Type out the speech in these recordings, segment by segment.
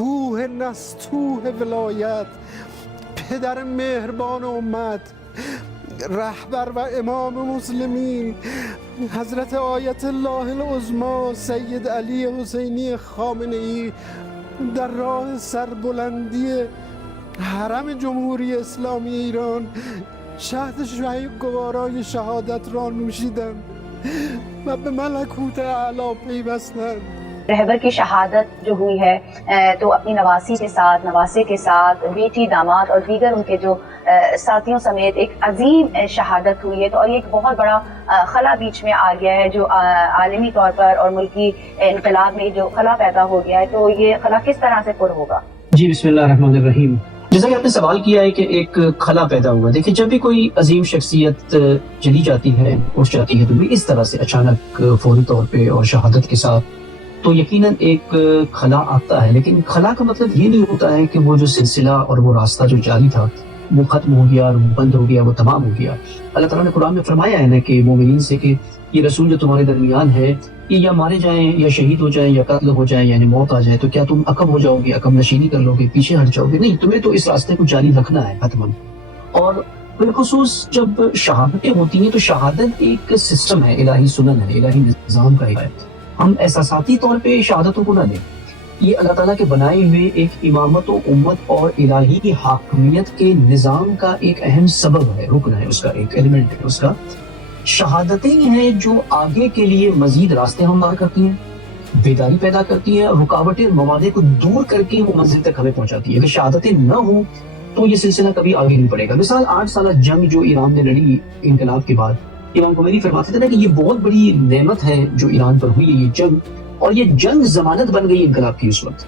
کوه نستوه ولایت، پدر مهربان امت، رهبر و امام مسلمین حضرت آیت الله العظمی سید علی حسینی خامنه ای در راه سربلندی حرم جمهوری اسلامی ایران شهد گوارای شهادت را نوشیدند و به ملکوت اعلی پیوستند. رہبر کی شہادت جو ہوئی ہے تو اپنی نواسی کے ساتھ، نواسے کے ساتھ، بیٹی، داماد اور دیگر ان کے جو ساتھیوں سمیت ایک عظیم شہادت ہوئی ہے، تو اور یہ ایک بہت بڑا خلا بیچ میں آ گیا ہے جو عالمی طور پر اور ملکی انقلاب میں جو خلا پیدا ہو گیا ہے، تو یہ خلا کس طرح سے پر ہوگا؟ جی بسم اللہ الرحمن الرحیم۔ جیسا کہ آپ نے سوال کیا ہے کہ ایک خلا پیدا ہوا، دیکھیں جب بھی کوئی عظیم شخصیت چلی جاتی ہے، اٹھ جاتی ہے تو بھی اس طرح سے اچانک فوری طور پہ اور شہادت کے ساتھ، تو یقیناً ایک خلا آتا ہے، لیکن خلا کا مطلب یہ نہیں ہوتا ہے کہ وہ جو سلسلہ اور وہ راستہ جو جاری تھا وہ ختم ہو گیا، وہ بند ہو گیا، وہ تمام ہو گیا۔ اللہ تعالیٰ نے قرآن میں فرمایا ہے نا کہ مومنین سے کہ یہ رسول جو تمہارے درمیان ہے یہ یا مارے جائیں یا شہید ہو جائیں یا قتل ہو جائیں، یعنی موت آ جائے، تو کیا تم عقب ہو جاؤ گے، عقب نشینی کر لو گے، پیچھے ہٹ جاؤ گے؟ نہیں، تمہیں تو اس راستے کو جاری رکھنا ہے حتماً۔ اور بالخصوص جب شہادتیں ہوتی ہیں تو شہادت ایک سسٹم ہے، الہی سنن ہے، الہی نظام کا ہے۔ ہم احساساتی طور پہ شہادتوں کو نہ دیں، یہ اللہ تعالیٰ کے بنائے ہوئے ایک امامت و امت اور الہی کی حاکمیت کے نظام کا ایک اہم سبب ہے، رکن ہے، اس کا ایک ایلیمنٹ ہے اس کا۔ شہادتیں ہیں جو آگے کے لیے مزید راستے ہموار کرتی ہیں، بیداری پیدا کرتی ہیں، رکاوٹیں اور موانع کو دور کر کے وہ منزل تک ہمیں پہنچاتی ہے۔ اگر شہادتیں نہ ہوں تو یہ سلسلہ کبھی آگے نہیں بڑھے گا۔ مثال 8 سالہ جنگ جو ایران نے لڑی انقلاب کے بعد، امام خمینی فرماتے تھے نا کہ یہ بہت بڑی نعمت ہے جو ایران پر ہوئی ہے یہ جنگ، اور یہ جنگ ضمانت بن گئی انقلاب کی اس وقت۔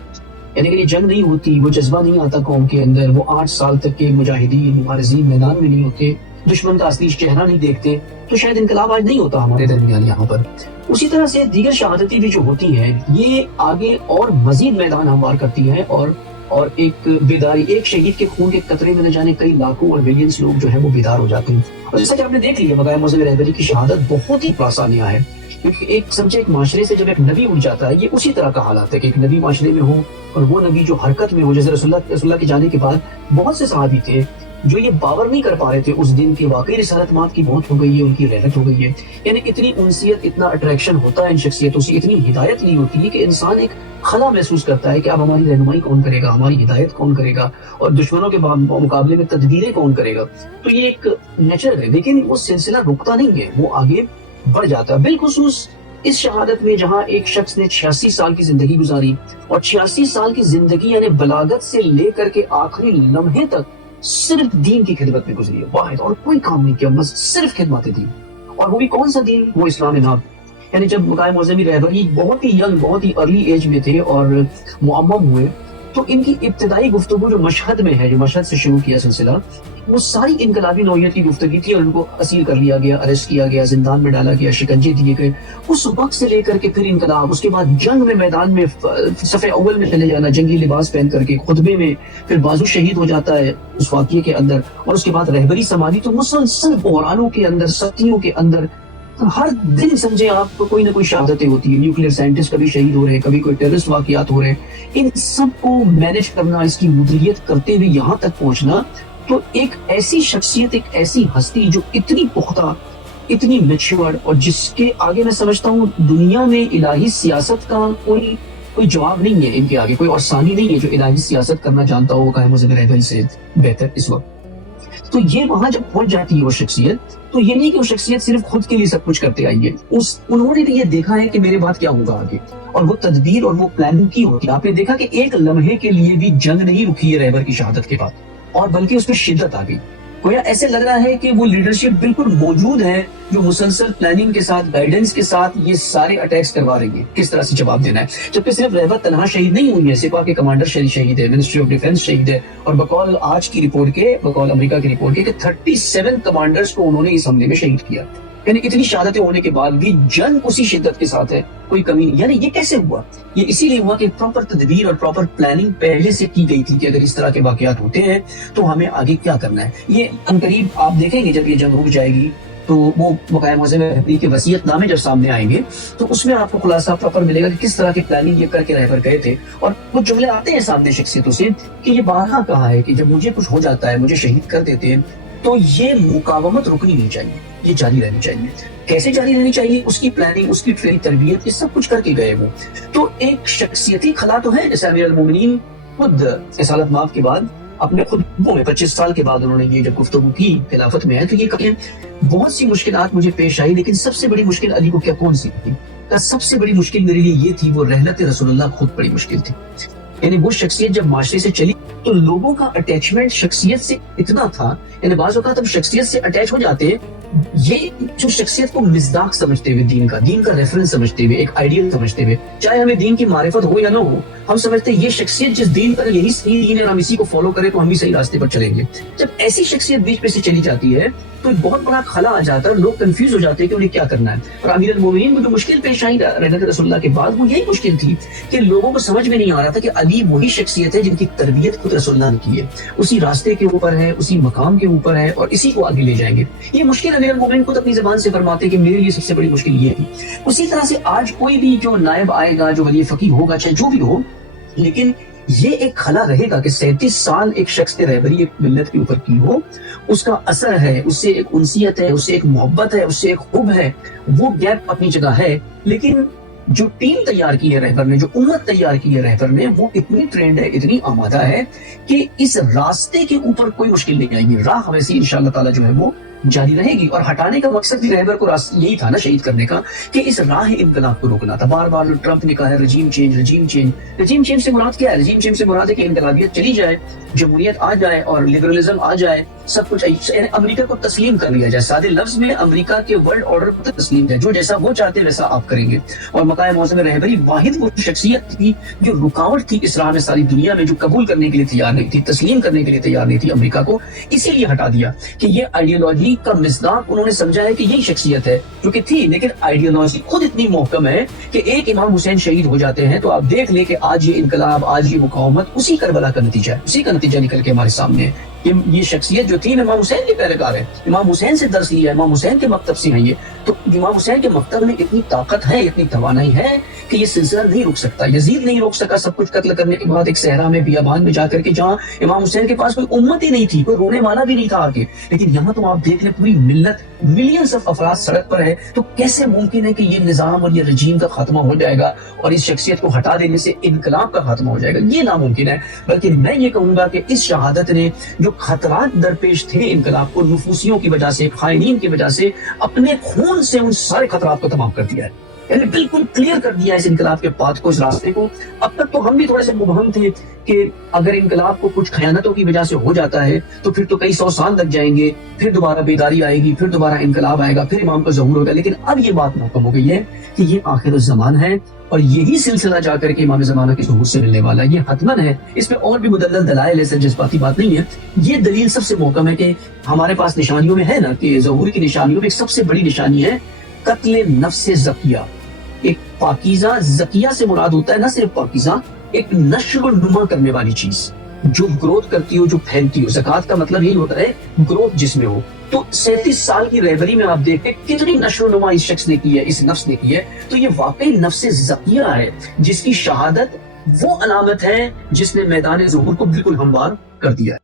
یعنی کہ یہ جنگ نہیں ہوتی، وہ جذبہ نہیں آتا قوم کے اندر، وہ 8 سال تک کے مجاہدین مبارزین میدان میں نہیں ہوتے، دشمن کا اصلی چہرہ نہیں دیکھتے، تو شاید انقلاب آج نہیں ہوتا ہمارے درمیان یہاں پر۔ اسی طرح سے دیگر شہادتیں بھی جو ہوتی ہیں یہ آگے اور مزید میدان ہموار کرتی ہیں، اور ایک بیداری، ایک شہید کے خون کے قطرے میں نہ جانے کئی لاکھوں اور ملینز لوگ جو ہے وہ بیدار ہو جاتے ہیں۔ اور جیسا کہ آپ نے دیکھ لیا بقائے معظم رہبری کی شہادت بہت ہی پرآسانیہ ہے، کیونکہ ایک معاشرے سے جب ایک نبی اٹھ جاتا ہے، یہ اسی طرح کا حالات ہے کہ ایک نبی معاشرے میں ہو اور وہ نبی جو حرکت میں ہو، جیسے رسول اللہ کے جانے کے بعد بہت سے صحابی تھے جو یہ باور نہیں کر پا رہے تھے اس دن کی واقعی رسالت مات کی موت ہو گئی ہے، ان کی رحلت ہو گئی ہے۔ یعنی اتنی انسیت، اتنا اٹریکشن ہوتا ہے ان شخصیتوں سے، اتنی ہدایت لی ہوتی ہے کہ انسان ایک خلا محسوس کرتا ہے کہ اب ہماری رہنمائی کون کرے گا، ہماری ہدایت کون کرے گا، اور دشمنوں کے مقابلے میں تدبیریں کون کرے گا۔ تو یہ ایک نیچر ہے، لیکن وہ سلسلہ رکتا نہیں ہے، وہ آگے بڑھ جاتا ہے۔ بالخصوص اس شہادت میں جہاں ایک شخص نے 86 سال کی زندگی گزاری، اور 86 سال کی زندگی یعنی بلاغت سے لے کر کے آخری لمحے تک صرف دین کی خدمت میں گزری ہے، واحد، اور کوئی کام نہیں کیا، بس صرف خدمات دین۔ اور وہ بھی کون سا دین؟ وہ اسلام ناب۔ یعنی جب بقائے معظم رہبری بہت ہی ینگ، بہت ہی ارلی ایج میں تھے اور معمم ہوئے، تو ان کی ابتدائی گفتگو جو مشہد میں ہے، جو مشہد سے شروع کیا سلسلہ، وہ ساری انقلابی نوعیت کی گفتگی تھی، اور ان کو اسیر کر لیا گیا، اریسٹ کیا گیا، زندان میں ڈالا گیا، شکنجے دیے گئے۔ اس وقت سے لے کر کے پھر انقلاب، اس کے بعد جنگ میں میدان میں صف اول میں چلے جانا، جنگی لباس پہن کر کے خطبے میں، پھر بازو شہید ہو جاتا ہے اس واقعے کے اندر، اور اس کے بعد رہبری سماجی، تو مسلسل بحرانوں کے اندر، سختیوں کے اندر ہر دن سمجھے آپ کو کوئی نہ کوئی شہادتیں ہوتی ہیں۔ نیوکلیئر سائنٹسٹ کبھی شہید ہو رہے ہیں، کبھی کوئی ٹیررسٹ واقعات ہو رہے ہیں۔ ان سب کو مینج کرنا، اس کی مدیریت کرتے ہوئے یہاں تک پہنچنا، تو ایک ایسی شخصیت، ایک ایسی ہستی جو اتنی پختہ، اتنی میچور، اور جس کے آگے میں سمجھتا ہوں دنیا میں الہی سیاست کا کوئی جواب نہیں ہے ان کے آگے، کوئی اور ثانی نہیں ہے جو الہی سیاست کرنا جانتا ہو قائم معظم رہبری سے بہتر اس وقت۔ تو یہ وہاں جب پہنچ جاتی ہے وہ شخصیت، تو یہ نہیں کہ وہ شخصیت صرف خود کے لیے سب کچھ کرتے آئی ہے، انہوں نے بھی یہ دیکھا ہے کہ میرے بعد کیا ہوگا آگے، اور وہ تدبیر اور وہ پلاننگ کی ہوتی ہے۔ آپ نے دیکھا کہ ایک لمحے کے لیے بھی جنگ نہیں رکی ہے رہبر کی شہادت کے بعد، اور بلکہ اس میں شدت آ گئی۔ گویا ایسے لگ رہا ہے کہ وہ لیڈرشپ بالکل موجود ہے جو مسلسل پلاننگ کے ساتھ، گائیڈنس کے ساتھ یہ سارے اٹیکس کروا رہی ہے، کس طرح سے جواب دینا ہے۔ جبکہ صرف رہبر تنہا شہید نہیں ہوئی ہے، سپاہ کے کمانڈر شہید ہے، منسٹری آف ڈیفنس شہید ہے، اور بقول آج کی رپورٹ کے، بقول امریکہ کی رپورٹ کے، کہ 37 کمانڈرز کو انہوں نے اس حملے میں شہید کیا۔ یعنی اتنی شہادتیں ہونے کے بعد بھی جنگ اسی شدت کے ساتھ ہے، کوئی کمی نہیں۔ یعنی یہ کیسے ہوا؟ یہ اسی لیے ہوا کہ پراپر تدبیر اور پراپر پلاننگ پہلے سے کی گئی تھی کہ اگر اس طرح کے واقعات ہوتے ہیں تو ہمیں آگے کیا کرنا ہے۔ یہ عنقریب آپ دیکھیں گے جب یہ جنگ رک جائے گی تو وہ مقام معظم رہبری کے وصیت نامے جب سامنے آئیں گے تو اس میں آپ کو خلاصہ پراپر ملے گا کہ کس طرح کی پلاننگ یہ کر کے رہبر گئے تھے. اور کچھ جملے آتے ہیں سامنے شخصیتوں سے کہ یہ بارہا کہا ہے کہ جب مجھے کچھ ہو جاتا ہے، مجھے شہید کر دیتے ہیں، تو یہ مقاومت رکنی نہیں چاہیے، یہ جاری رہنی چاہیے. کیسے جاری رہنی چاہیے؟ اس کی پلاننگ، اس کی ٹریننگ، تربیت، یہ سب کچھ کر کے گئے وہ. تو ایک شخصیتی خلا تو ہے. جیسے امیر المومنین خود رسالت مآب کے بعد اپنے خطبوں میں 25 سال کے بعد انہوں نے یہ جب گفتگو کی خلافت میں ہے تو یہ کہیں بہت سی مشکلات مجھے پیش آئی، لیکن سب سے بڑی مشکل علی کو کیا کون سی تھی؟ سب سے بڑی مشکل میرے لیے یہ تھی، وہ رحلت رسول اللہ خود بڑی مشکل تھی. یعنی وہ شخصیت جب معاشرے سے چلی تو لوگوں کا اٹیچمنٹ شخصیت سے اتنا تھا، یعنی بعض اوقات ہم شخصیت سے اٹیچ ہو جاتے ہیں، یہ جو شخصیت کو مصداق سمجھتے ہوئے، دین کا ریفرنس سمجھتے ہوئے، ایک آئیڈیل سمجھتے ہوئے، چاہے ہمیں دین کی معرفت ہو یا نہ ہو، ہم سمجھتے ہیں یہ شخصیت جس دین پر، یہی صحیح دین ہے، ہم اسی کو فالو کریں تو ہم بھی صحیح راستے پر چلیں گے. جب ایسی شخصیت بیچ میں سے چلی جاتی ہے تو ایک بہت بڑا خلا آ جاتا ہے اور لوگ کنفیوز ہو جاتے ہیں کہ انہیں کیا کرنا ہے. اور امیر المومنین کو جو مشکل پیش آئی رحلت رسول اللہ کے بعد وہ یہی مشکل تھی کہ لوگوں کو سمجھ میں نہیں آ رہا تھا کہ علی وہی شخصیت ہے جن کی تربیت خود رسول اللہ نے کی ہے، اسی راستے کے اوپر ہے، اسی مقام کے اوپر ہے اور اسی کو آگے لے جائیں گے. یہ مشکل امیر المومنین خود اپنی زبان سے فرماتے کہ میرے لیے سب سے بڑی مشکل یہ تھی. اسی طرح سے آج کوئی بھی جو نائب آئے گا، جو ولی فقیہ ہوگا، چاہے جو بھی ہو، لیکن یہ ایک خلا رہے گا کہ 37 سال ایک شخص نے رہبری ایک ملت کے اوپر کی ہو، اس کا اثر ہے، اس سے ایک انسیت ہے، اس سے ایک محبت ہے، اس سے ایک حب ہے. وہ گیپ اپنی جگہ ہے، لیکن جو ٹیم تیار کی ہے رہبر نے، جو امت تیار کی ہے رہبر نے، وہ اتنی ٹرینڈ ہے، اتنی آمادہ ہے کہ اس راستے کے اوپر کوئی مشکل نہیں آئے گی. راہ ویسی انشاءاللہ تعالی جو ہے وہ جاری رہے گی. اور ہٹانے کا مقصد بھی رہبر کو یہی تھا نا شہید کرنے کا، کہ اس راہ انقلاب کو روکنا تھا. بار بار جو ٹرمپ نے کہا ہے رجیم چینج سے مراد کیا ہے؟ رجیم چینج سے مراد ہے کہ انقلابیت چلی جائے، جمہوریت آ جائے اور لبرلزم آ جائے، سب کچھ امریکہ کو تسلیم کر لیا جائے. سادے لفظ میں امریکہ کے ورلڈ آرڈر کو تسلیم ہے، جو جیسا وہ چاہتے ہیں ویسا آپ کریں گے. اور مقام معظم رہبری واحد وہ شخصیت تھی جو رکاوٹ تھی اس راہ میں ساری دنیا میں، جو قبول کرنے کے لیے تیار نہیں تھی، تسلیم کرنے کے لیے تیار نہیں تھی امریکہ کو. اسی لیے ہٹا دیا کہ یہ آئیڈیالوجی کا مصداق انہوں نے سمجھا ہے کہ یہی شخصیت ہے جو کہ تھی، لیکن آئیڈیالوجی خود اتنی محکم ہے کہ ایک امام حسین شہید ہو جاتے ہیں تو آپ دیکھ لیں کہ آج یہ انقلاب، آج یہ مقاومت اسی کربلا کا نتیجہ ہے، اسی کا نتیجہ نکل کے ہمارے سامنے ہے. یہ شخصیت جو تھی امام حسین کے پیروکار ہے، امام حسین سے درس لیا، امام حسین کے مکتب سے ہیں یہ. تو امام حسین کے مکتب میں اتنی طاقت ہے، اتنی توانائی ہے کہ یہ سلسلہ نہیں رک سکتا. یزید نہیں روک سکا سب کچھ قتل کرنے کے بعد ایک صحرا میں، بیابان میں جا کر کے، جہاں امام حسین کے پاس کوئی امت ہی نہیں تھی، کوئی رونے والا بھی نہیں تھا آگے. لیکن یہاں تو آپ دیکھ لیں پوری ملت، ملینز آف افراد سڑک پر ہے. تو کیسے ممکن ہے کہ یہ نظام اور یہ رجیم کا خاتمہ ہو جائے گا اور اس شخصیت کو ہٹا دینے سے انقلاب کا خاتمہ ہو جائے گا؟ یہ ناممکن ہے. بلکہ میں یہ کہوں گا کہ اس شہادت نے جو خطرات درپیش تھے انقلاب کو، نفوسیوں کی وجہ سے، خائنین کی وجہ سے، اپنے خون سے ان سارے خطرات کو تمام کر دیا ہے. یعنی بالکل کلیئر کر دیا اس انقلاب کے پاتھ کو، اس راستے کو. اب تک تو ہم بھی تھوڑے سے مبہم تھے کہ اگر انقلاب کو کچھ خیانتوں کی وجہ سے ہو جاتا ہے تو پھر تو کئی 100 سال لگ جائیں گے، پھر دوبارہ بیداری آئے گی، پھر دوبارہ انقلاب آئے گا، پھر امام کا ظہور ہوگا. لیکن اب یہ بات محکم ہو گئی ہے کہ یہ آخر الزمان ہے اور یہی سلسلہ جا کر کے امام زمانہ کے ظہور سے ملنے والا ہے. یہ حتمن ہے. اس میں اور بھی مدلل دلائل ہے، جذباتی بات نہیں ہے. یہ دلیل سب سے محکم ہے کہ ہمارے پاس نشانیوں میں ہے نا، کہ ظہور کی نشانیوں میں ایک سب سے بڑی نشانی ہے قتل نفس زکیہ. ایک پاکیزہ، زکیہ سے مراد ہوتا ہے نہ صرف پاکیزہ، ایک نشو و نما کرنے والی چیز جو گروتھ کرتی ہو، جو پھیلتی ہو. زکوٰۃ کا مطلب یہی ہوتا ہے گروتھ جس میں ہو. تو 37 سال کی رہبری میں آپ دیکھتے کتنی نشو و نما اس شخص نے کی ہے، اس نفس نے کی ہے. تو یہ واقعی نفس زکیہ ہے جس کی شہادت وہ علامت ہے جس نے میدان ظہور کو بالکل ہموار کر دیا ہے.